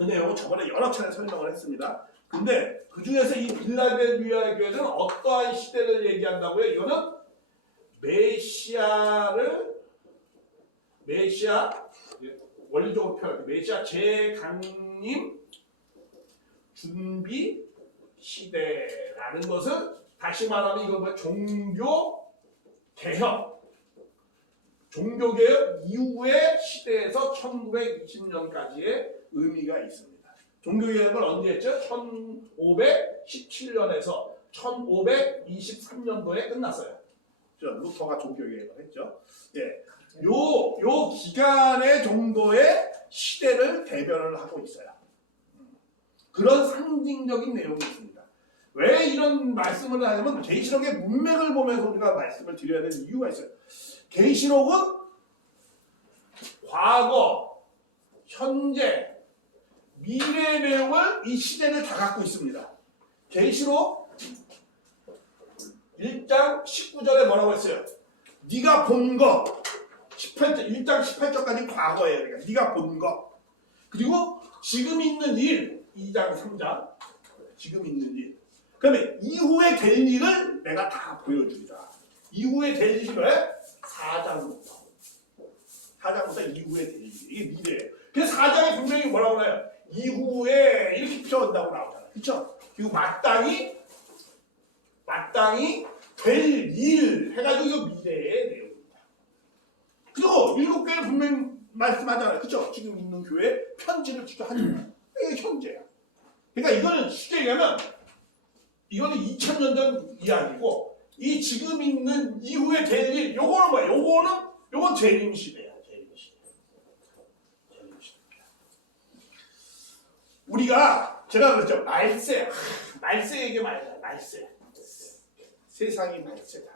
그 내용은 저번에 여러 차례 설명을 했습니다. 근데 그 중에서 이 빌라델비아 교회는 어떠한 시대를 얘기한다고요? 이거는 메시아 원리적으로 표현할 때 메시아 재강림 준비 시대라는 것은 다시 말하면 이건 뭐 종교 개혁 이후의 시대에서 1920년까지의 의미가 있습니다. 종교개혁을 언제 했죠? 1517년에서 1523년도에 끝났어요. 루터가 종교개혁을 했죠. 예, 요 기간의 정도의 시대를 대변을 하고 있어요. 그런 상징적인 내용이 있습니다. 왜 이런 말씀을 하냐면 계시록의 문맥을 보면서 우리가 말씀을 드려야 되는 이유가 있어요. 계시록은 과거, 현재, 미래의 내용을 이 시대를 다 갖고 있습니다. 계시록 1장 19절에 뭐라고 했어요? 네가 본 거 1장 18절까지 과거예요. 그러니까 네가 본 거. 그리고 지금 있는 일 2장 3장 지금 있는 일. 그러면 이후에 될 일을 내가 다 보여주리라. 이후에 될 일을 4장부터 이후에 될 일. 이게 미래예요. 그래서 4장에 분명히 뭐라고 해요? 이후에 이렇게 표현한다고 나오잖아요. 그렇죠? 그리고 마땅히 될 일 해가지고 이거 미래의 내용입니다. 그리고 7교회 분명히 말씀하잖아요. 그렇죠? 지금 있는 교회 편지를 직접 하는 이게 현재야. 그러니까 이거는 쉽게 얘기하면 이거는 2000년 전 이야기고 이 지금 있는 이후에 될 일 요거는 뭐야? 요건 재림 시대야. 우리가 제가 그랬죠. 말세 얘기 많이 해요. 말세. 세상이 말세다.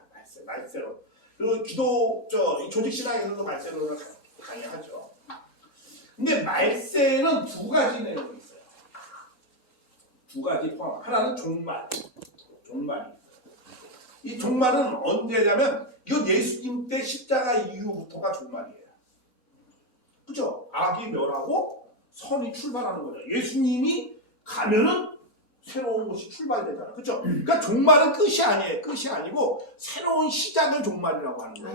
말세로. 그 기도 조직 신앙에서도 말세로를 많이 하죠. 근데 말세는 두 가지 내용이 있어요. 두 가지 포함. 하나는 종말이 있어요. 이 종말은 언제냐면 이건 예수님 때 십자가 이후부터가 종말이에요. 그죠? 악이 멸하고 선이 출발하는 거죠. 예수님이 가면은 새로운 것이 출발되잖아요. 그렇죠? 그러니까 종말은 끝이 아니에요. 끝이 아니고 새로운 시작을 종말이라고 하는 거예요.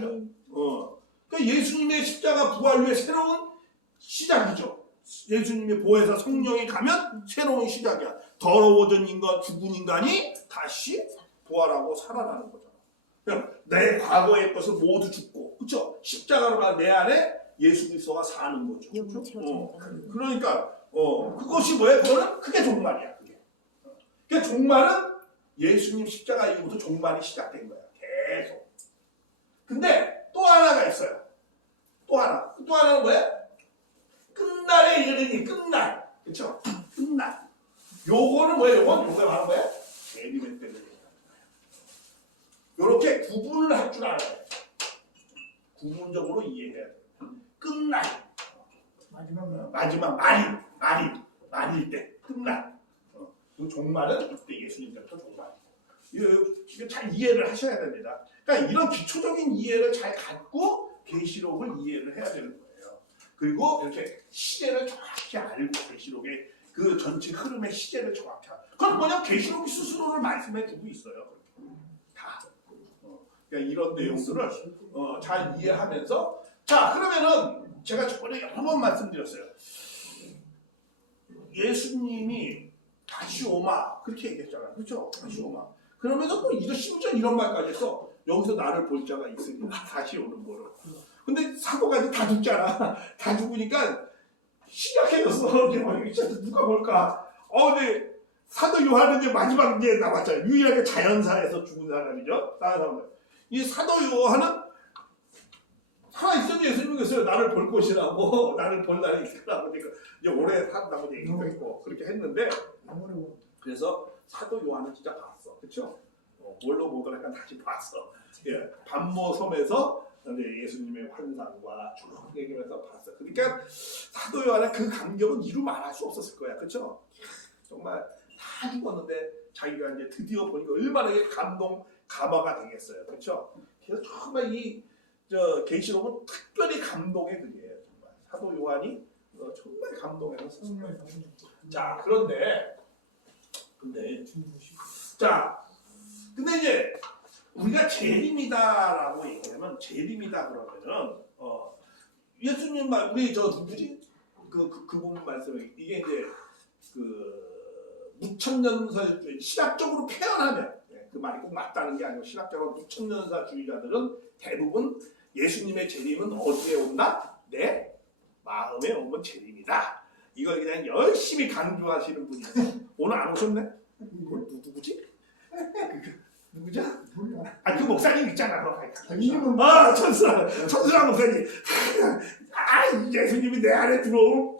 그러니까 예수님의 십자가 부활 후에 새로운 시작이죠. 예수님의 보혜사 성령이 가면 새로운 시작이야. 더러워진 인간, 죽은 인간이 다시 부활하고 살아나는 거잖아. 그러니까 내 과거의 것을 모두 죽고, 그렇죠? 십자가로 가 내 안에 예수 그리스도가 사는 거죠. 그러니까 그것이 뭐예요? 그게 종말이야. 그러니까 종말은 예수님 십자가 이후부터 종말이 시작된 거야. 계속. 근데 또 하나가 있어요. 또 하나는 뭐예요? 끝날에 이르니 끝날. 그렇죠? 끝날. 요거는 뭐예요? 요게 바로 뭐예요? 재림의 때를 얘기하는 거예요. 요렇게 구분을 할 줄 알아야 돼. 구분적으로 이해해야 돼. 끝날. 마지막 말일 때 끝날. 종말은 그때 예수님 때부터 종말이에요. 이거 잘 이해를 하셔야 됩니다. 그러니까 이런 기초적인 이해를 잘 갖고 계시록을 이해를 해야 되는 거예요. 그리고 이렇게 시대를 정확히 알고 계시록의 그 전체 흐름의 시대를 정확히 알고. 그건 뭐냐? 계시록이 스스로를 말씀해 두고 있어요. 다. 그러니까 이런 내용들을 잘 이해하면서 자 그러면은 제가 저번에 여러 번 말씀드렸어요. 예수님이 다시 오마 그렇게 얘기했잖아요. 그렇죠? 다시 오마. 그러면서 또 심지어 이런 말까지 했어. 여기서 나를 볼 자가 있으니 다시 오는 거로. 근데 사도까지 다 죽잖아. 다 죽으니까 심각해졌어. 누가 볼까? 근데 사도 요한은 이제 마지막 이제 남았잖아요. 유일하게 자연사에서 죽은 사람이죠. 다른 사람은. 이 사도 요한은 살아있어도 예수님이 그랬어요. 나를 볼 것이라고, 나를 볼 날이 있을 거라고, 이제 오래 산다고 얘기도 했고, 그렇게 했는데, 그래서 사도 요한은 진짜 봤어. 그쵸? 뭘로 보더라니까 다시 봤어. 예, 반모 섬에서 예수님의 환상과 쭉 얘기하면서 봤어. 그러니까 사도 요한은 그 감격은 이루 말할 수 없었을 거야. 그쵸? 정말 다 죽었는데, 자기가 이제 드디어 보니까 얼마나 감화가 되겠어요. 그쵸? 그래서 정말 계시록은 특별히 감동의 글이에요. 정말 사도 요한이 정말 감동해서. 자, 그런데 자, 근데 이제 우리가 재림이다라고 얘기하면 재림이다 그러면은 예수님 말 우리 저 누구지 그분 말씀이 이게 이제 그 무천년사주의 신학적으로 표현하면 그 말이 꼭 맞다는 게 아니고 신학적으로 무천년사주의자들은 대부분 예수님의 재림은 어디에 온다? 내 마음에 오면 재림이다. 이걸 그냥 열심히 강조하시는 분이에요. 오늘 안 오셨네? 누구지? 누구죠? 그 목사님 있잖아. 천수라 목사님. 예수님이 내 안에 들어올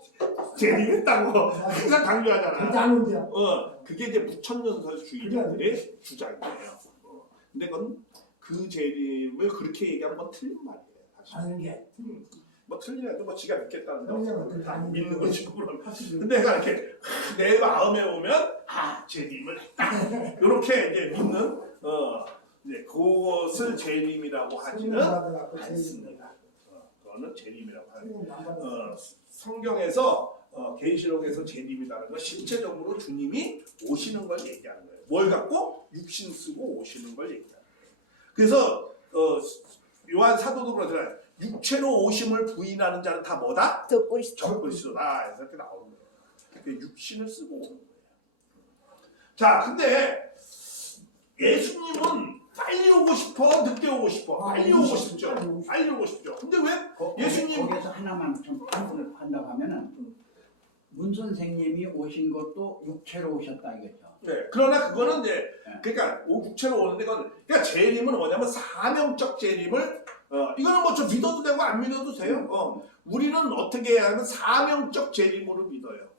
재림했다고 항상 강조하잖아. 그게 이제 무천년사주의자들의 주장이에요. 근데 그건 그 재림을 그렇게 얘기하면 뭐 틀린 말이에요. 사실. 뭐 틀리라도 뭐 지가 믿겠다는 거 믿는 거지 그럼. 근데 내가 이렇게 내 마음에 오면 재림을 했다. 이렇게 이제 믿는 이제 그것을 재림이라고 하지는 않습니다. 그거는 재림이라고 하는. 성경에서 계시록에서 재림이라는 건 실제적으로 주님이 오시는 걸 얘기하는 거예요. 뭘 갖고? 육신 쓰고 오시는 걸 얘기하는 거예요. 그래서 요한 사도도 그러잖아요. 육체로 오심을 부인하는 자는 다 뭐다? 적그리스도다. 이렇게 나오는 거예요. 육신을 쓰고 오는 거예요. 자, 근데 예수님은 빨리 오고 싶어, 늦게 오고 싶어? 빨리 오고 싶죠. 빨리 오고 싶죠. 근데 왜 예수님 거기서 하나만 좀 한다고 하면은 문 선생님이 오신 것도 육체로 오셨다 이거죠. 네. 그러나 그거는 이제 그러니까 육체로 오는데 그러니까 재림은 뭐냐면 사명적 재림을 이거는 뭐 좀 믿어도 되고 안 믿어도 돼요. 우리는 어떻게 해야 하면 사명적 재림으로 믿어요.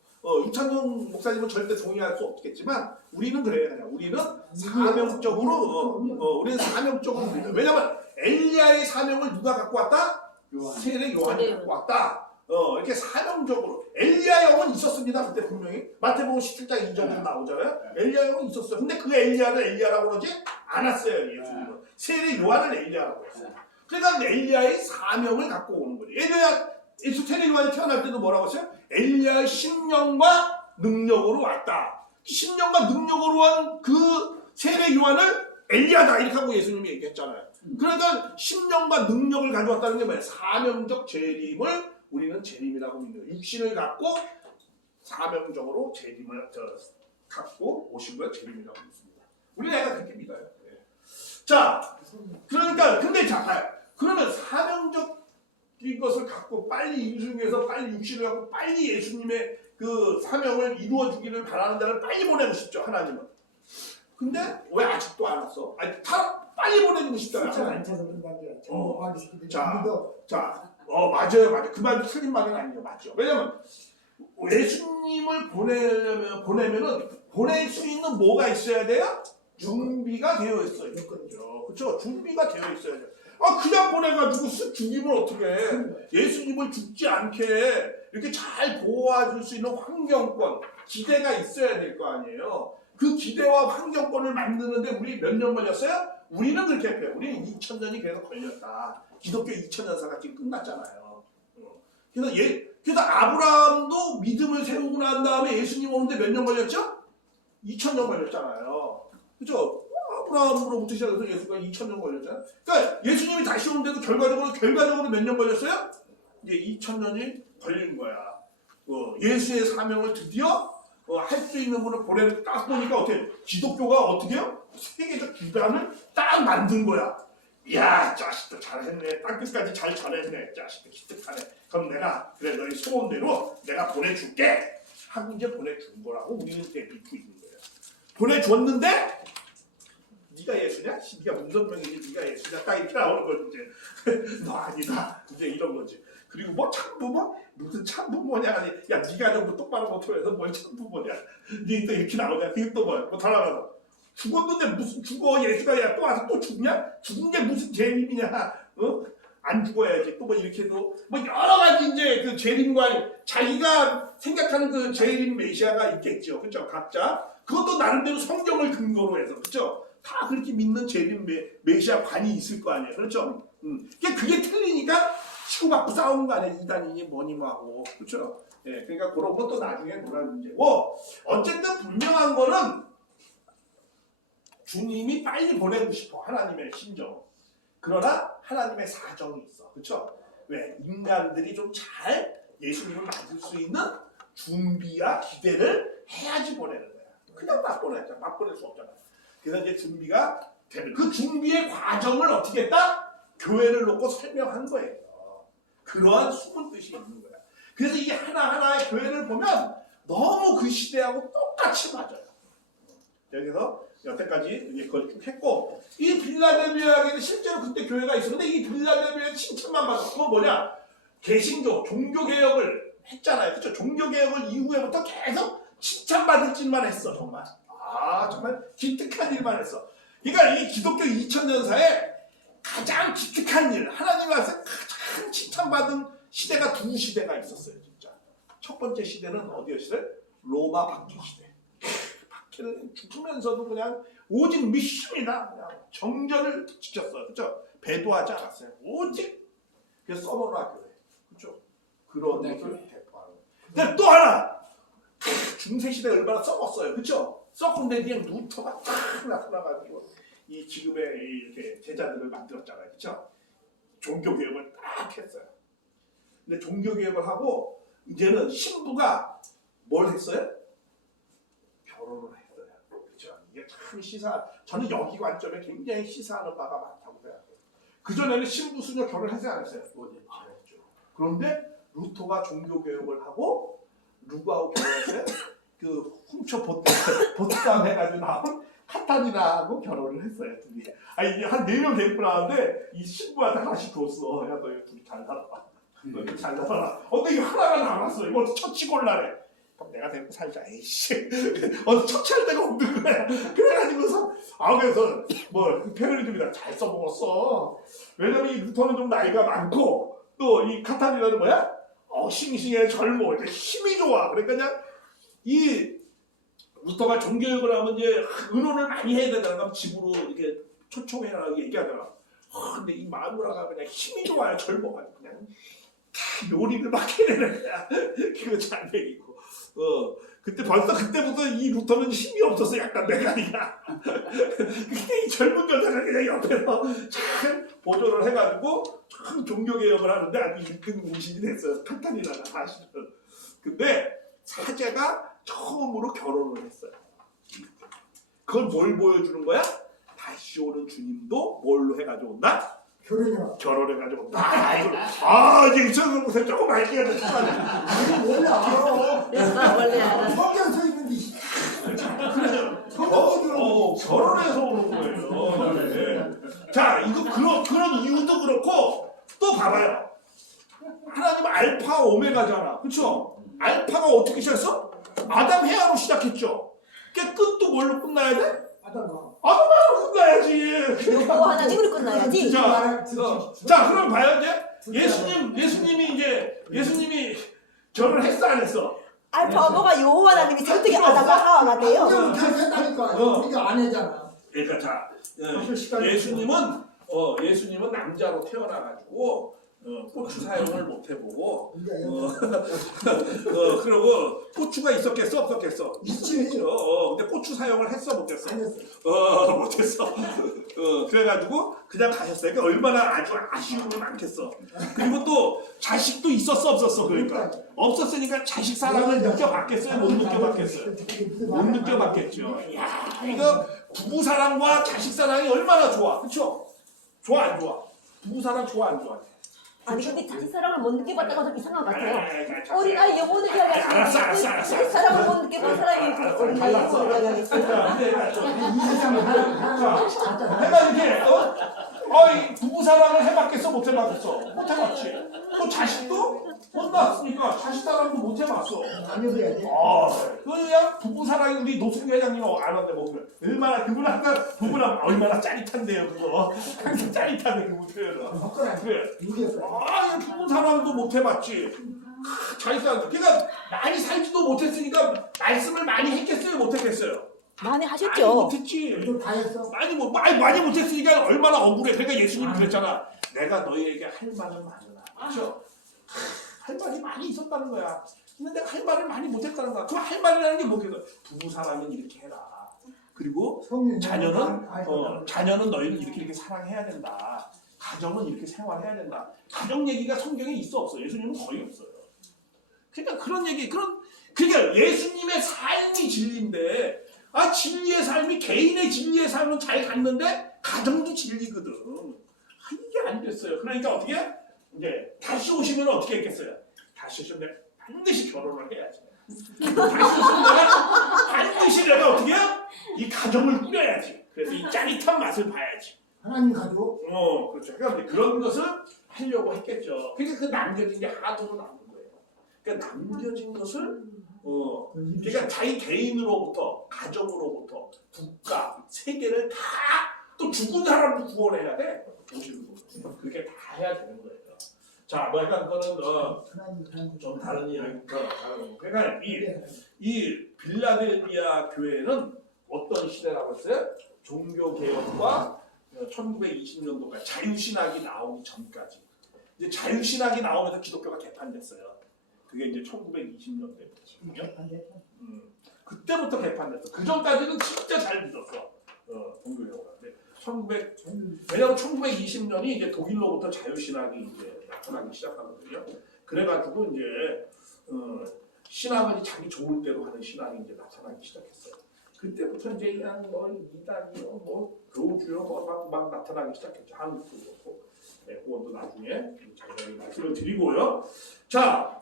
유찬동 목사님은 절대 동의할 수 없겠지만 우리는 그래요. 그냥 우리는 사명적으로 우리는 사명적으로 믿어요. 왜냐면 엘리야의 사명을 누가 갖고 왔다? 세례 요한이 갖고 왔다. 이렇게 사명적으로 엘리야 영은 있었습니다. 그때 분명히 마태복음 17장 2절에 나오잖아요. 엘리야 영은 있었어요. 근데 그 엘리야를 엘리야라고 그러지 않았어요. 예수님은 세례 요한을 엘리야라고 했어요. 그러니까 엘리야의 사명을 갖고 오는 거예요. 세례 요한이 태어날 때도 뭐라고 했어요? 엘리야의 심령과 능력으로 왔다. 심령과 능력으로 한 그 세례 요한을 엘리야다 이렇게 하고 예수님이 얘기했잖아요. 그러니까 심령과 능력을 가져왔다는 게 뭐예요? 사명적 재림을 우리는 재림이라고 믿는 육신을 갖고 사명적으로 재림을 갖고 오신 걸 재림이라고 믿습니다. 우리 애가 그렇게 믿어요. 네. 자, 그러니까 근데 그러면 사명적 이것을 갖고 빨리 인수해서 빨리 육신을 갖고 빨리 예수님의 그 사명을 이루어 주기를 바라는 자를 빨리 보내고 싶죠 하나님은. 근데 왜 아직도 안 왔어? 다 빨리 보내고 싶잖아요. 맞아요. 그 말도 틀린 말은 아니죠. 맞죠. 왜냐면 예수님을 보내면은 보낼 수 있는 뭐가 있어야 돼요? 준비가 되어 있어요. 그렇죠. 준비가 되어 있어야 돼요. 그냥 보내가지고 쓱 죽이면 어떻게 해? 예수님을 죽지 않게 이렇게 잘 보호해줄 수 있는 환경권, 기대가 있어야 될 거 아니에요. 그 기대와 환경권을 만드는데 우리 몇 년 걸렸어요? 우리는 그렇게 해요. 우리는 2000년이 계속 걸렸다. 기독교 2000년사가 지금 끝났잖아요. 그래서 아브라함도 믿음을 세우고 난 다음에 예수님 오는데 몇 년 걸렸죠? 2000년 걸렸잖아요. 그죠? 아브라함으로부터 시작해서 예수가 2000년 걸렸잖아요. 그러니까 예수님이 다시 오는데도 결과적으로 몇 년 걸렸어요? 이제 2000년이 걸린 거야. 예수의 사명을 드디어 할 수 있는 분을 보내는 딱 보니까 어떻게 기독교가 어떻게 해요? 세계적 기반을 딱 만든 거야. 이야, 자식도 잘했네. 땅끝까지 잘 전했네. 자식도 기특하네. 그럼 내가 그래 너희 소원대로 내가 보내줄게 하고 이제 보내준 거라고 우리는 믿고 있는 거예요. 보내줬는데 네가 예수냐? 네가 문선명이지 네가 예수냐? 딱 이렇게 나오는 거지 이제. 너 아니다. 이제 이런 거지. 그리고 뭐 참부모? 무슨 참부모냐? 아니, 야 네가 좀 똑바로 못해서 뭘 참부모냐? 이제 또 이렇게 나오냐? 그게 또 뭐야? 뭐 다 나가서 죽었는데 무슨 죽어? 예수가 야 또 와서 또 죽냐? 죽은 게 무슨 재림이냐? 안 죽어야지. 또 뭐 이렇게도 뭐 여러 가지 이제 그 재림과 자기가 생각하는 그 재림 메시아가 있겠죠. 그렇죠? 각자 그것도 나름대로 성경을 근거로 해서 그렇죠? 다 그렇게 믿는 재림 메시아 관이 있을 거 아니에요. 그렇죠? 그게 틀리니까 치고받고 싸우는 거 아니에요. 이단이니 뭐니 뭐하고. 그렇죠? 예, 그러니까 그런 것도 나중에 논할 문제고 어쨌든 분명한 거는 주님이 빨리 보내고 싶어 하나님의 심정. 그러나 하나님의 사정이 있어. 그렇죠? 왜? 인간들이 좀 잘 예수님을 맞을 수 있는 준비와 기대를 해야지 보내는 거야. 그냥 막 보내자. 막 보낼 수 없잖아. 그래서 이제 준비가 되는 그 준비의 과정을 어떻게 했다? 교회를 놓고 설명한 거예요. 그러한 숨은 뜻이 있는 거야. 그래서 이 하나하나의 교회를 보면 너무 그 시대하고 똑같이 맞아요. 여기서 여태까지 이제 그걸 쭉 했고 이 빌라델비아에는 실제로 그때 교회가 있었는데 이 빌라델비아의 칭찬만 받았어. 그건 뭐냐? 개신교, 종교개혁을 했잖아요. 그렇죠? 종교개혁을 이후에부터 계속 칭찬받을 짓만 했어. 정말. 정말 기특한 일만 했어. 그러니까 이 기독교 2000년사에 가장 기특한 일, 하나님 앞에서 가장 칭찬받은 시대가 두 시대가 있었어요. 진짜. 첫 번째 시대는 어디였어요? 로마 박해 시대. 박해를 죽으면서도 그냥 오직 믿습니다. 그냥 정절을 지켰어요. 그렇죠? 배도하지 않았어요. 오직 그래서 서머나 교회. 그렇죠? 그런 것을 대표하는. 근데 또 하나 중세 시대 얼마나 썩었어요. 그렇죠? 썩은데 그냥 루터가 딱 나타나가지고 이 지금의 이렇게 제자들을 만들었잖아요. 그렇죠? 종교 개혁을 딱 했어요. 근데 종교 개혁을 하고 이제는 신부가 뭘 했어요? 결혼을 했어요. 그렇죠? 이게 참 저는 여기 관점에 굉장히 시사하는 바가 많다고 생각해요. 그 전에는 신부 수녀 결혼했어요, 안 했어요? 했죠. 그런데 루터가 종교 개혁을 하고 누구하고 결혼했어요? 그 훔쳐 보트싸움 해가지고 나온 카타리나하고 결혼을 했어요. 둘이. 이게 한 4명 데리고 나왔는데 이 신부한테 하나씩 줬어. 야, 너 이거 둘이 잘 살아봐. 너 이거 잘 살아라. 근데 이거 하나가 남았어. 이거 처치곤란해. 그럼 내가 데리고 살자. 에이씨. 처치할 데가 없는 거야. 그래가지고서 그래서 뭐 페르니즘이다 잘 써먹었어. 왜냐면 이 루터는 좀 나이가 많고 또 이 카타리나는 뭐야? 싱싱해 젊어. 힘이 좋아. 그러니까 그냥 이 루터가 종교개혁을 하면 이제 의논을 많이 해야 되잖아. 집으로 이렇게 초청해라 얘기하잖아. 근데 이 마누라가 그냥 힘이 좋아요. 젊어가지고 그냥 요리를 막 해내는 거야. 그거 잘 되고. 그때 벌써 그때부터 이 루터는 힘이 없어서 약간 메가리야. 근데 이 젊은 여자가 그냥 옆에서 참 보조를 해가지고 참 종교개혁을 하는데 아주 1등 공신이 됐어요. 카타리나가 사실은. 근데 사제가 처음으로 결혼을 했어요. 그걸 뭘 보여주는 거야? 다시 오는 주님도 뭘로 해가지고 온다? 결혼해가지고 온다. 이제 이쪽으로 보세요. 조금 알기가 됐어. 원래 알아. 원래 알아. 성경 써 있는데. 결혼해서 오는 거예요. 네. 자, 그런 이유도 그렇고 또 봐봐요. 하나님 알파 오메가잖아. 그렇죠? 알파가 어떻게 시작했어? 아담 헤아로 시작했죠. 그러니까 끝도 뭘로 끝나야 돼? 아담으로 끝나야지. 여호와 하나님으로 끝나야지. 자, 그럼 봐요 이제 예수님이 결혼을 했어 안 했어? 알파 오메가 여호와 하나님이 어떻게 아담과 하와가 돼요? 했다니까. 우리가 안 해잖아. 그러니까 자, 예수님은 남자로 태어나가지고 고추 사용을 못 해보고 그러고 고추가 있었겠어 없었겠어? 있지. 근데 고추 사용을 했어 못했어? 안 했어. 못했어. 그래가지고 그냥 가셨어요. 그러니까 얼마나 아주 아쉬움이 많겠어. 그리고 또 자식도 있었어 없었어? 그러니까 없었으니까 자식 사랑을 느껴봤겠어요? 못 느껴봤겠어요? 못 느껴봤겠죠. 이야, 이거 부부 사랑과 자식 사랑이 얼마나 좋아, 그렇죠? 좋아 안 좋아? 부부 사랑 좋아 안 좋아? 아니 근데 자식 사랑을 못 느껴봤다가 좀 이상한 것 같아요. 알았어. 어린아이 영혼을 이야기하시는데 자식 사랑을 못 느껴본 사람이 어린아이 영혼을 이야기하겠어요? 이 세상에 내가 이렇게 이 부부 사랑을 해봤겠어 못 해봤겠어? 못 해봤지. 또 자식도 못 낳았으니까 자식 사랑도 못 해봤어. 안 해봐야지. 그냥 부부 사랑이 우리 노승규 회장님 안 왔네 뭐 얼마나 그분 항상 부부랑 얼마나 짜릿한데요 그거. 항상 짜릿한데 그분 표현은. 그래. 부부 사랑도 못 해봤지. 자식 사랑. 그러니까 많이 살지도 못했으니까 말씀을 많이 했겠어요 못 했겠어요? 많이 많이 하셨죠. 못했지. 다 했어. 많이 못했으니까 얼마나 억울해. 그러니까 예수님이 그랬잖아. 내가 너희에게 할 말은 많으나. 그렇죠? 할 말이 많이 있었다는 거야. 근데 내가 할 말을 많이 못했다는 거야. 그 할 말이라는 게 뭐겠어? 두 사람은 이렇게 해라. 그리고 자녀는 너희를 이렇게 사랑해야 된다. 가정은 이렇게 생활해야 된다. 가정 얘기가 성경에 있어 없어? 예수님은 거의 없어요. 그러니까 그런 얘기, 그러니까 예수님의 삶이 진리인데, 진리의 삶이 개인의 진리의 삶은 잘 갔는데 가정도 진리거든. 이게 안 됐어요. 그러니까 어떻게? 이제 다시 오시면 어떻게 했겠어요? 다시 오시면 내가 반드시 결혼을 해야지. 다시 오시면 반드시 내가 어떻게 해요? 이 가정을 꾸려야지. 그래서 이 짜릿한 맛을 봐야지. 하나님 가족. 그렇죠. 그러니까 그런 것을 하려고 했겠죠. 그러니까 그 남겨진 게 하나도 남은 거예요. 그러니까 남겨진 것을 그러니까 자기 개인으로부터, 가정으로부터, 국가, 세계를 다 또 죽은 사람도 구원해야 돼. 오시는 분. 그렇게 다 해야 되는 거예요. 자, 뭐 약간 그거는 하나님 좀 다른 이야기부터 그러니까 이 빌라델비아 교회는 어떤 시대라고 했어요? 종교 개혁과 1920년도까지 자유신학이 나오기 전까지. 이제 자유신학이 나오면서 기독교가 개판됐어요. 그게 이제 1920년대였거든요. 그때부터 개판됐어. 그 전까지는 진짜 잘 믿었어. 종교 개혁을. 왜냐면 1920년이 이제 독일로부터 자유신학이 이제 나타나기 시작하거든요. 그래가지고 이제 신학은 자기 좋을 대로 하는 신학이 이제 나타나기 시작했어요. 그때부터 이제 그냥 이단이요, 교주요, 막 나타나기 시작했죠. 한국도 그렇고, 그것도 나중에 자세히 말씀을 드리고요. 자,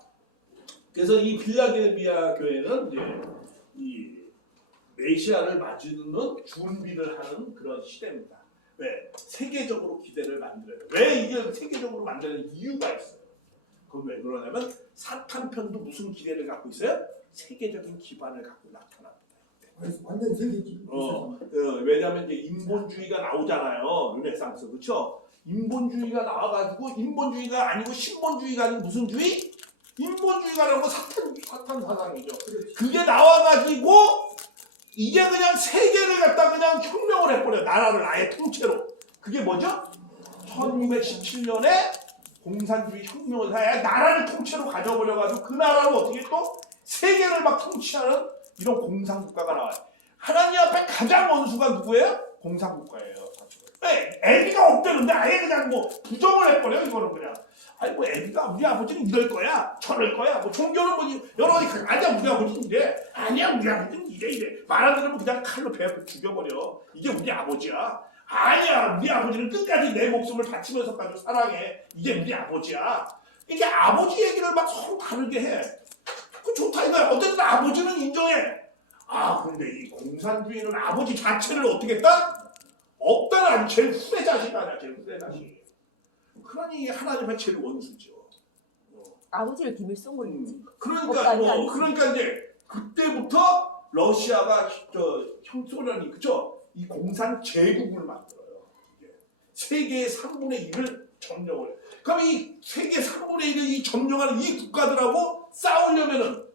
그래서 이 빌라델비아 교회는 이제 이 메시아를 맞이는 준비를 하는 그런 시대입니다. 왜? 세계적으로 기대를 만들어요. 왜 이게 세계적으로 만드는 이유가 있어요. 그건 왜 그러냐면 사탄 편도 무슨 기대를 갖고 있어요? 세계적인 기반을 갖고 나타납니다. 완전 세계지. 왜냐하면 이제 인본주의가 나오잖아요. 르네상스, 그렇죠? 인본주의가 나와가지고 인본주의가 아니고 신본주의가 아닌 무슨 주의? 인본주의가 사탄 사상이죠. 그게 나와가지고 이게 그냥 세계를 갖다 그냥 혁명을 해버려요. 나라를 아예 통째로. 그게 뭐죠? 1917년에 공산주의 혁명을 해야 나라를 통째로 가져버려가지고 그 나라를 어떻게 또 세계를 막 통치하는 이런 공산국가가 나와요. 하나님 앞에 가장 원수가 누구예요? 공산국가예요. 왜? 애비가 없대는데 아예 그냥 뭐 부정을 해버려. 이거는 그냥. 아니 뭐 애비가 우리 아버지는 이럴 거야, 저럴 거야. 뭐 종교는 뭐 여러 가지 아니야 우리 아버지는 이래, 아니야 우리 아버지는 이래. 말 안 들으면 그냥 칼로 배 죽여버려. 이게 우리 아버지야. 아니야 우리 아버지는 끝까지 내 목숨을 바치면서까지 사랑해. 이게 우리 아버지야. 이게 아버지 얘기를 막 서로 다르게 해. 그 좋다 이거야. 어쨌든 아버지는 인정해. 근데 이 공산주의는 아버지 자체를 어떻게 했다? 없다는 아주 제일 후대자식 아니야. 제일 후대자식. 그러니 이게 하나님의 제일 원수죠. 아버지를 김일성으로 했지. 그러니까 이제 그때부터 러시아가 소련이 그죠? 이 공산 제국을 만들어요. 세계의 3분의 1을 점령을. 그럼 이 세계 3분의 1을 이 점령하는 이 국가들하고 싸우려면은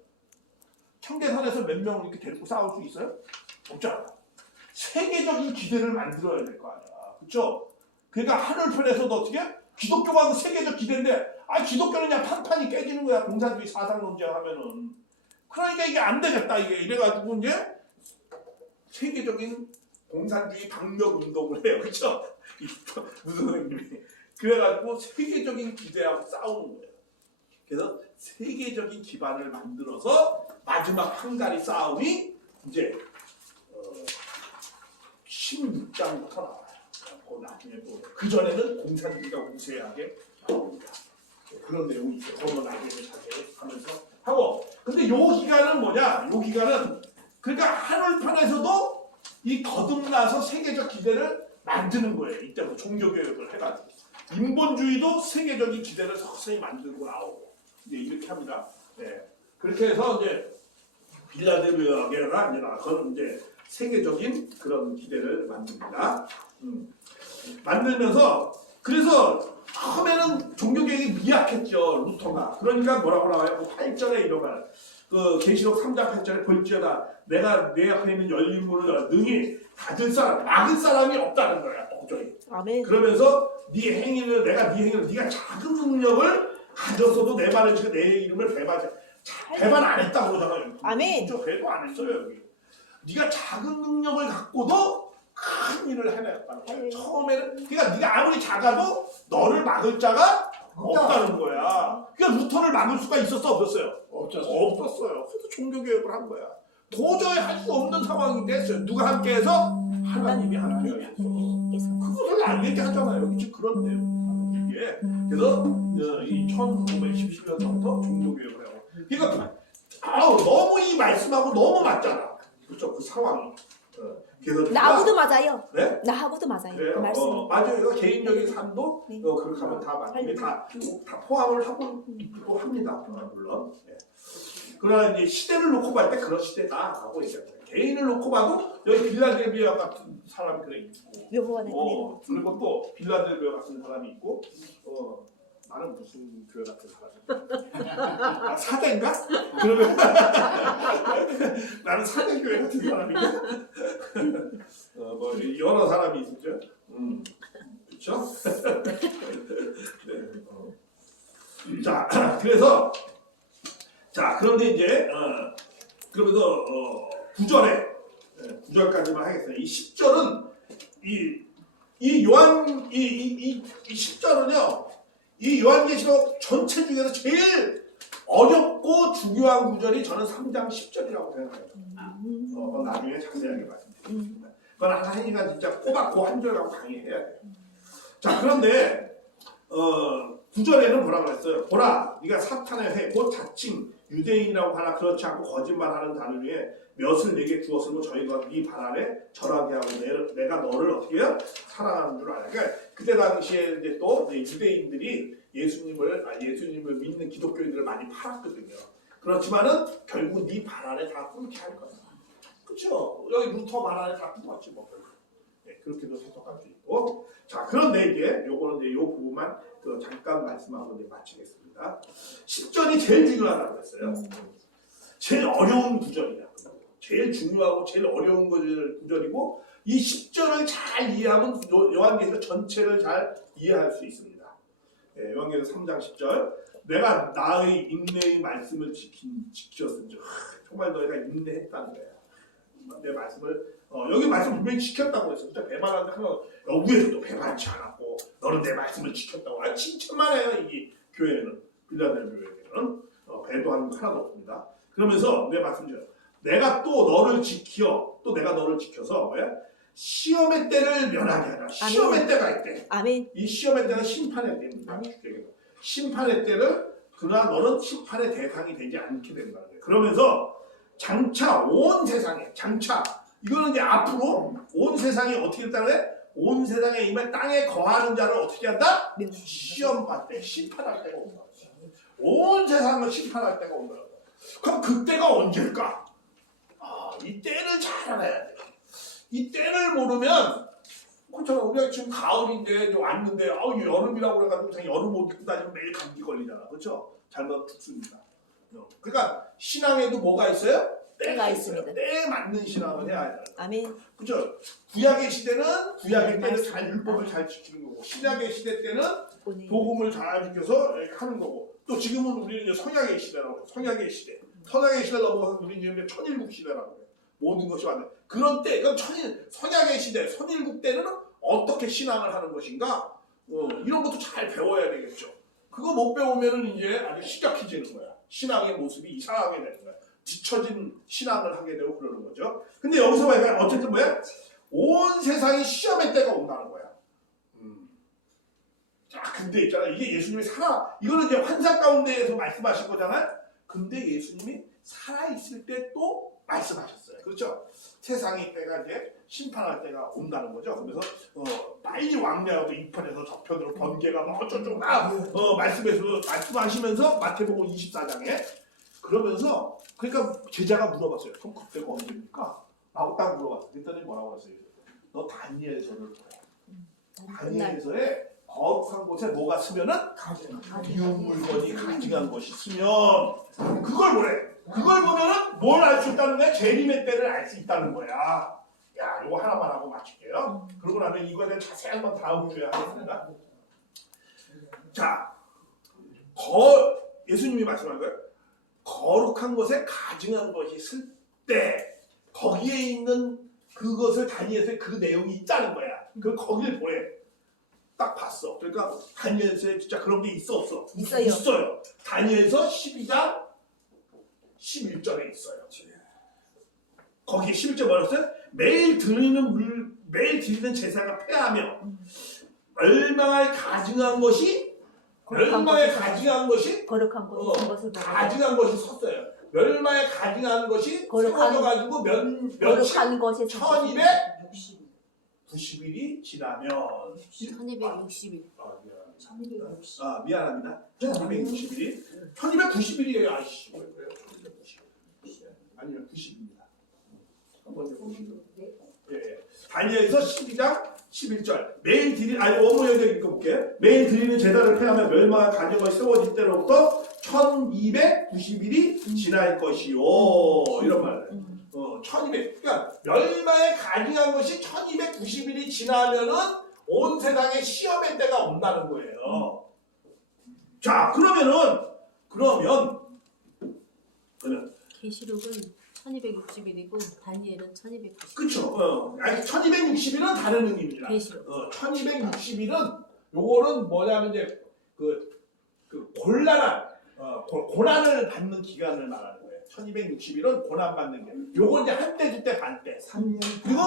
청계산에서 몇 명을 이렇게 데리고 싸울 수 있어요? 없잖아. 세계적인 기대를 만들어야 될 거 아니야. 그렇죠? 그러니까 하늘편에서도 어떻게? 기독교가 그 세계적 기대인데 기독교는 그냥 판판이 깨지는 거야. 공산주의 사상론자 하면은. 그러니까 이게 안 되겠다. 이래가지고 이제 세계적인 공산주의 방역 운동을 해요. 그렇죠? 무슨 선생님이. 그래가지고 세계적인 기대하고 싸우는 거예요. 그래서 세계적인 기반을 만들어서 마지막 헝가리 싸움이 이제 16장부터 나와요. 나중에 그 전에는 공산주의가 우세하게 나옵니다. 그런 내용이 있어요. 그건 나중에 자세히 하면서 하고. 근데 요 기간은 뭐냐? 요 기간은 그러니까 하늘편에서도 이 거듭나서 세계적 기대를 만드는 거예요. 이때부터 종교교육을 해가지고 인본주의도 세계적인 기대를 서서히 만들고 나오고 이제 이렇게 합니다. 네. 그렇게 해서 이제 빌라델비아가 그건 이제 세계적인 그런 기대를 만듭니다. 만들면서 그래서 처음에는 종교개혁이 미약했죠. 루터가. 그러니까 뭐라고 나와요? 8절에 이런 말. 그 계시록 3장 8절에 볼지어다 내가 내 앞에 있는 열린 문을 능히 닫을 사람, 막을 사람이 없다는 거야. 도저히. 아멘. 그러면서 네 행위를 네가 작은 능력을 가졌어도 내 말을 지금 내 이름을 배반하지. 잘 배반 안 했다고 그러잖아요. 아멘. 저 배도 안 했어요 여기. 네가 작은 능력을 갖고도 큰 일을 해냈다는 거야. 아멘. 처음에는 그러니까 네가 아무리 작아도 너를 막을 자가 없다는 거야. 그러니까 루터를 막을 수가 있었어 없었어요? 없었어요. 그래서 종교개혁을 한 거야. 도저히 할 수 없는 상황인데 누가 함께해서 하나님이 함께해서 그것을 안 얘기하잖아요. 이제 그런 내용 이게 그래서 이 1917년부터 종교개혁을 해요. 그러니까 너무 이 말씀하고 너무 맞잖아. 그렇죠? 그 상황이. 그래서 나하고도 맞아요. 네? 나하고도 맞아요. 그래요? 그 말씀. 맞아요. 개인적인 삶도 네. 그렇게 하면 다 맞는 다 포함을 하고 있기도 합니다. 물론. 네. 그러나 이제 시대를 놓고 볼 때 그런 시대다 하고 얘기합니다. 개인을 놓고 봐도 여기 빌라델비아 같은 사람이 그래 있고, 묘보가 그리고 또 빌라델비아 같은 사람이 있고, 나는 무슨 교회 같은 사람이야? 사대인가? 그러면 나는 사대교회 같은 사람인가? 뭐 여러 사람이 있었죠. 그렇죠? 네. 자, 그래서 그런데 이제 그러면서 9절까지만 하겠습니다. 이 10절은 이 요한 이 10절은요. 이 요한계시록 전체 중에서 제일 어렵고 중요한 구절이 저는 3장 10절이라고 생각해요. 그건 나중에 자세하게 말씀드리겠습니다. 그건 하나님과 진짜 꼬박 그 한 절 갖고 강의해야 돼요. 자, 그런데 9절에는 뭐라고 했어요? 보라, 네가 사탄의 회, 곧 자칭 유대인이라고 하나 그렇지 않고 거짓말하는 자를 위해 몇을 내게 주었으면 저희가 네 발 아래 절하게 하고 내가 너를 어떻게 해요? 사랑하는 줄 알아. 그러니까 그때 당시에 이제 또 유대인들이 예수님을 믿는 기독교인들을 많이 팔았거든요. 그렇지만은 결국 네 발 아래 다 꿇게 할 거야. 그렇죠? 여기 루터 발 아래 다 꿇었지 뭐. 네, 그렇게도 해석할 수 있고. 자, 그런데 이제 요거는 이제 요 부분만 잠깐 말씀하고 이제 마치겠습니다. 10절이 제일 중요하다고 했어요. 제일 어려운 구절이야. 제일 중요하고 제일 어려운 구절이고 이 10절을 잘 이해하면 요한계시록 전체를 잘 이해할 수 있습니다. 네, 요한계시록 3장 10절 내가 나의 인내의 말씀을 지켰은즉 정말 너희가 인내했다는 거야. 내 말씀을 여기 말씀 분명히 지켰다고 했어. 진짜 배반하는데 하나 위에서도 배반치 않았고 너는 내 말씀을 지켰다고. 칭찬만 해요. 이 교회는 빌라델비아 교회는 배도하는 거 하나도 없습니다. 그러면서 내 말씀이죠. 내가 또 너를 지켜 또 내가 너를 지켜서 뭐야? 시험의 때를 면하게 하라. 시험의 때가 있대. 아멘. 이 시험의 때는 심판의 때입니다. 심판의 때를 그러나 너는 심판의 대상이 되지 않게 된다는 거예요. 그러면서 장차 온 세상에 이거는 이제 앞으로 온 세상이 어떻게 됐다는 거예요? 온 세상에 임해 땅에 거하는 자를 어떻게 한다? 시험할 때 심판할 때가 온다. 온 세상을 심판할 때가 온다. 그럼 그때가 언제일까? 이 때를 잘 알아야 돼. 이 때를 모르면 그렇잖아. 우리가 지금 가을인데 왔는데 여름이라고 그래가지고 그냥 여름 옷 입고 다니면 매일 감기 걸리잖아. 그렇죠? 잘못 죽습니다. 그러니까 신앙에도 뭐가 있어요? 때가 있습니다. 때에 맞는 신앙을 해야 해요. 아멘. 그렇죠? 구약의 시대는 구약의 때는 잘 율법을 잘 지키는 거고 신약의 시대 때는 복음을 잘 지켜서 이렇게 하는 거고 또 지금은 우리는 이제 성약의 시대라고 해요. 성약의 시대 넘어가서 우리 이제 천일국 시대라고 해요. 모든 것이 완전 그런 때, 성약의 시대, 선일국 때는 어떻게 신앙을 하는 것인가? 이런 것도 잘 배워야 되겠죠. 그거 못 배우면은 이제 아주 시각해지는 거야. 신앙의 모습이 이상하게 되는 거야. 뒤처진 신앙을 하게 되고 그러는 거죠. 근데 여기서 보니까 어쨌든 뭐야? 온 세상이 시험의 때가 온다는 거야. 자, 근데 있잖아. 이게 예수님이 이거는 이제 환상 가운데에서 말씀하신 거잖아요. 근데 예수님이 살아있을 때 또 말씀하셨어요. 그렇죠? 세상의 때가 이제 심판할 때가 온다는 거죠. 그래서 빨리 왕래하고 이 편에서 저 편으로 번개가 뭐 어쩌고 말씀하시면서 마태복음 24장에 그러면서 그러니까 제자가 물어봤어요. 그럼 그때가 언제입니까? 라고 딱 물어봤어요. 그랬더니 뭐라고 했어요? 너 다니엘서를 보래. 다니엘서에 거룩한 곳에 뭐가 쓰면은 비운 물건이 가증한 것이 있으면 그걸 보래. 그걸 보면은 뭘 알 수 있다는 거야? 재림의 때를 알 수 있다는 거야. 야, 이거 하나만 하고 마칠게요. 그러고 나면 이거에 대한 자세한 건 다음 주에 하겠습니다. 자, 예수님이 말씀한 거예요. 거룩한 것에 가증한 것이 있을 때 거기에 있는 그것을 다니엘서에 그 내용이 있다는 거야. 그 거기를 보래. 딱 봤어. 그러니까 다니엘서에 진짜 그런 게 있어 없어? 있어요. 있어요. 다니엘서 12장 11절에 있어요. 거기 11절 뭐라고 했어요? 매일 드리는 제사가 폐하며 멸망할 가증한 것이 거룩한 것을 가증한 것이 섰어요. 멸망에 가증한 것이 세워져가지고 거룩한 것이 1290일이 지나면 1260일. 미안합니다. 1260일이 1290일이에요. 아이씨 왜 그래요? 1290일. 아니면 90입니다. 예. 다니엘서 12장 11절 매일 드리는 어머니에게 읽어볼게요. 매일 드리는 제사를 폐하며 멸망한 가정을 세워질 때로부터 1290일이 지날 것이요. 이런 말을 1200. 그러니까 멸망에 가증한 것이 1290일이 지나면은 온 세상에 시험의 때가 온다는 거예요. 자, 그러면 계시록은 1260일이고 다니엘은 1290일. 그쵸. 1260일은 다른 의미입니다. 계시록. 1260일은 요거는 뭐냐면 이제 그 곤란한 고난을 받는 기간을 말하는 거예요. 1260일은 고난 받는 게. 요거 이제 한때 두때 반때. 3년 그리고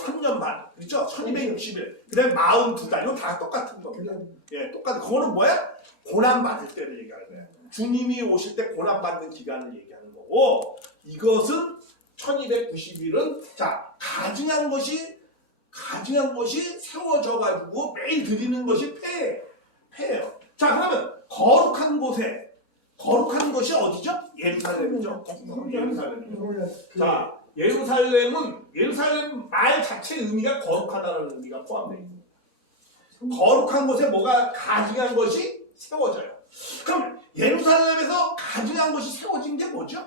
3년 반. 그렇죠? 1260일. 그다음에 42달. 이거 다 똑같은 겁니다. 예, 똑같은. 그거는 뭐야? 고난 받을 때를 얘기하는 거예요. 주님이 오실 때 고난 받는 기간을 얘기하는 거고, 이것은 1290일은 자 가증한 것이 세워져 가지고 매일 드리는 것이 폐예요. 자, 그러면 거룩한 것이 어디죠? 예루살렘이죠. 자, 예루살렘 말 자체의 의미가 거룩하다는 의미가 포함되어 있습니다. 거룩한 곳에 뭐가 가증한 것이 세워져요. 그럼 예루살렘에서 가증한 것이 세워진 게 뭐죠?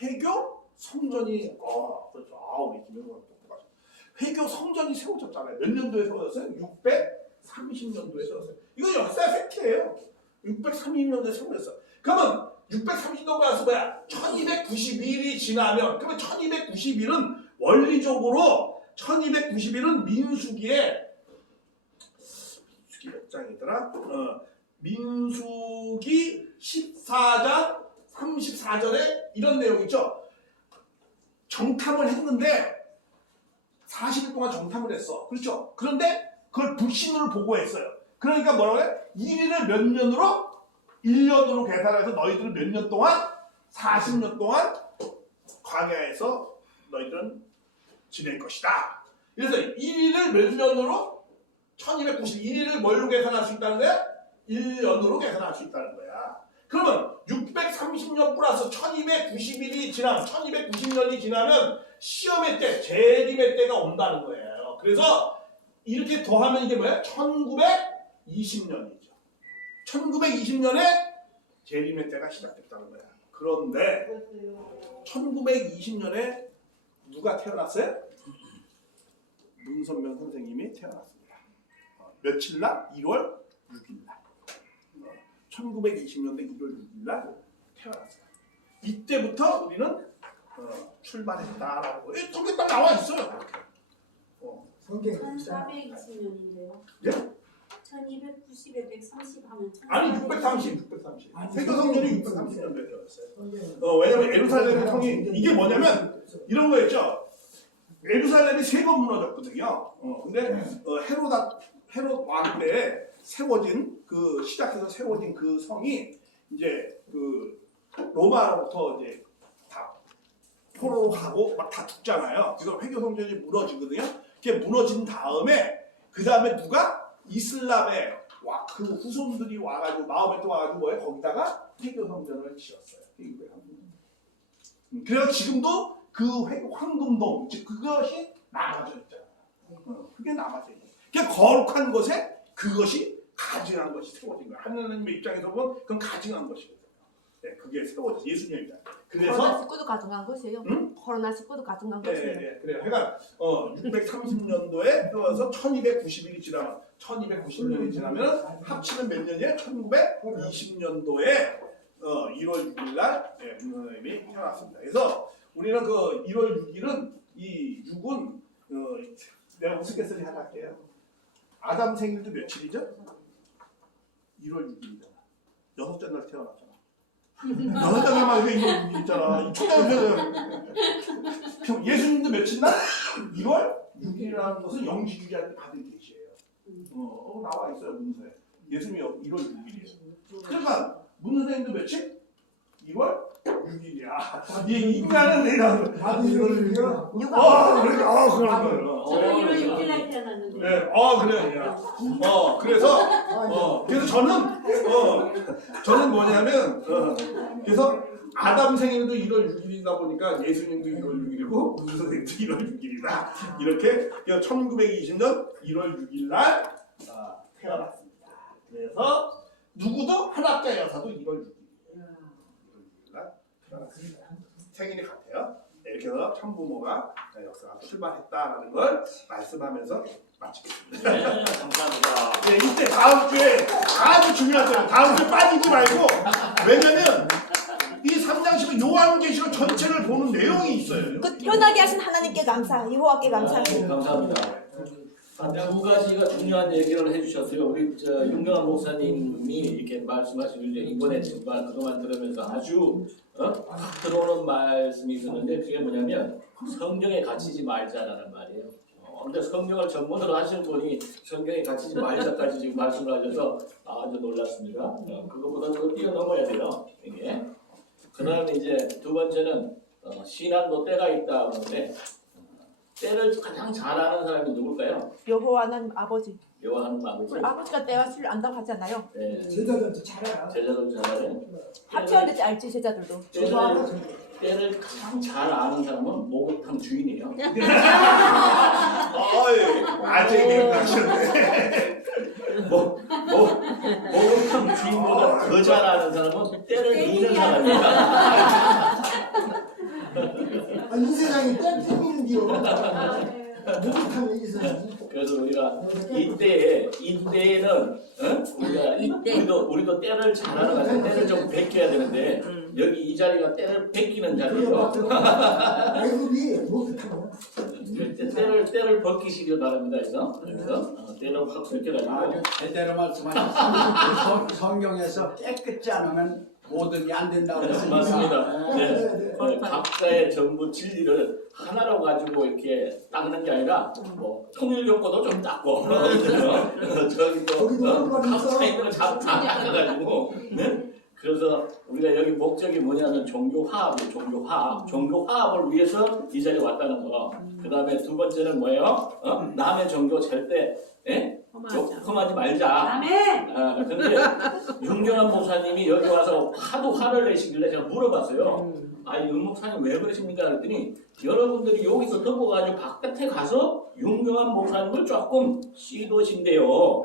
회교 성전이 그렇죠. 우리 김영건 똑똑하죠. 회교 성전이 세워졌잖아요. 몇 년도에 세워졌어요? 630년도에 세워졌어요. 이거 역사의 팩트예요. 630년도에 세워졌어. 그러면 630년도가 와서 뭐야? 1291일이 지나면 그러면 1291은 원리적으로 1291은 민수기의 몇 장이더라? 민수기 14장 34절에 이런 내용이 있죠. 정탐을 했는데 40일 동안 정탐을 했어. 그렇죠? 그런데 그걸 불신으로 보고했어요. 그러니까 뭐라고 해? 1일을 몇 년으로? 1년으로 계산해서 너희들은 몇 년 동안? 40년 동안 광야에서 너희들은 지낼 것이다. 그래서 1일을 몇 년으로? 1291일을 뭘로 계산할 수 있다는 거야? 1년으로 계산할 수 있다는 거야. 그러면 630년 플러스 1290일이 지나면 1290년이 지나면 시험의 때, 재림의 때가 온다는 거예요. 그래서 이렇게 더하면 이게 뭐야? 1920년이죠. 1920년에 재림의 때가 시작됐다는 거야. 그런데 1920년에 누가 태어났어요? 문선명 선생님이 태어났습니다. 며칠 날? 1월 6일 날. 1920년대 1월 6일 날 태어났어요. 이때부터 우리는 출발했다라고 저기 딱 나와 있어요. 성경에 1420년인데요. 예? 1290에 130 하면 아니 630. 아니, 세교 성전이 630년도에 태어났어요. 성경에 왜냐면 예루살렘 성이 이게 뭐냐면 이런 거였죠. 예루살렘이 세 번 무너졌거든요. 근데 헤롯 왕 때 세워진 시작해서 세워진 그 성이 이제 로마로부터 이제 다 포로로 가고 막 다 죽잖아요. 그래서 회교 성전이 무너지거든요. 그게 무너진 다음에 그 다음에 누가 이슬람의 그 후손들이 와가지고 마호메트 와가지고 거기다가 회교 성전을 지었어요. 그래서 지금도 그 황금동 즉 그것이 남아져 있잖아요. 그게 남아져 있는. 그러니까 거룩한 것에 그것이 가증한 것이 세워진 거예요. 하나님의 입장에서 보면 그건 가증한 것이거든요. 네, 그게 세워져 예수님입니다. 그래서 코로나 19도 가증한 것이에요. 응? 코로나 19도 가증한 것이에요. 네, 그래요. 그러니까 630년도에 떠서 1290일이 지나면 1290년이 지나면 합치면 몇 년이에요? 1920년도에 1월 6일 날 문선 선생님이 태어났습니다. 그래서 우리는 그 1월 6일은 이 6은 내가 우스갯소리 하나 할게요. 아담 생일도 며칠이죠? 1월 6일이잖아. 6째 날 태어났잖아. 6째 날만 왜 1월 6일 있잖아. 그럼 예수님도 며칠 날? 1월 6일이라는 것은 영지주의자한테 받은 계시예요. 나와 있어요 문서에. 예수님이 1월 6일이에요. 그러니까 문 선생님도 며칠? 1월 6일이야. 이 인간은 내가 나도 이걸 이겨. 그러니까 그런 거예요. 저는 1월 6일 날 태어났는데. 네, 그래요. 그래서 저는 뭐냐면 그래서 아담 생일도 1월 6일이다 보니까 예수님도 1월 6일이고 문수 선생님도 1월 6일이다. 이렇게 1920년 1월 6일 날 태어났습니다. 그래서 누구도 한학자 여사도 1월 6일이에요. 1월 6일 날 태어났습니다. 생일이 같아요. 네, 이렇게 해서 천부모가 역사가 출발했다라는 걸 말씀하면서 마치겠습니다. 네, 감사합니다. 네, 이때 다음 주에 아주 중요한 거예요. 다음 주에 빠지지 말고 왜냐면 이 3장 10은 요한계시록 전체를 보는 내용이 있어요. 그 태어나게 하신 하나님께 감사, 여호와께 감사합니다. 감사합니다. 두 가지가 중요한 얘기를 해주셨어요. 우리 윤경환 목사님이 이렇게 말씀하시길래 이번에 정말 그동안 들으면서 아주 확 들어오는 말씀이 있었는데 그게 뭐냐면 성경에 갇히지 말자라는 말이에요. 근데 성경을 전문으로 하시는 분이 성경에 갇히지 말자까지 지금 말씀을 하셔서 아주 놀랐습니다. 그것보다 더 뛰어넘어야 돼요. 이게. 그 다음에 이제 두 번째는 신앙도 때가 있다 그러는데 때를 가장 잘 아는 사람이 누굴까요? 여호와는 아버지. 여호와는 아버지. 우리 아버지가 때와 술 안다고 하지 않나요? 네. 제자들도 잘 알아. 제자들 잘하는. 학교인데 알지 제자들도. 때를 가장 잘 아는 사람은 목욕탕 주인이에요. 아직 기억나시네. 목욕탕 주인보다 더 잘 아는 사람은 때를 미는 사람이야. 이 세상에 땡땡이는데요. 목욕탕 이 세상에. 그래서 우리가 이때에는 우리도 때를 잘 알아가지고 때를 좀 베껴야 되는데 여기 이 자리가 때를 베끼는 자리예요. 애굽이 목욕탕이야. 때를 벗기시길 바랍니다. 그래서 때를 확 벗겨가지고 아주 제대로 말씀하셨습니다. 성경에서 깨끗지 않으면 모든 게 안 된다고 했으니까. 맞습니다. 네. 각자의 전부 진리를 하나로 가지고 이렇게 닦는 게 아니라 뭐 통일교과도 좀 닦고 저기 또 각자 있는 걸 다 닦아가지고 네? 그래서 우리가 여기 목적이 뭐냐면 종교 화합이에요. 종교 화합을 위해서 이 자리에 왔다는 거. 그 다음에 두 번째는 뭐예요? 남의 종교 절대 험하지 말자. 아멘. 근데 윤경환 목사님이 여기 와서 하도 화를 내시길래 제가 물어봤어요. 아니 윤 목사님 왜 그러십니까? 그랬더니 여러분들이 여기서 덮어가지고 바깥에 가서 윤경환 목사님을 조금 씨도신대요.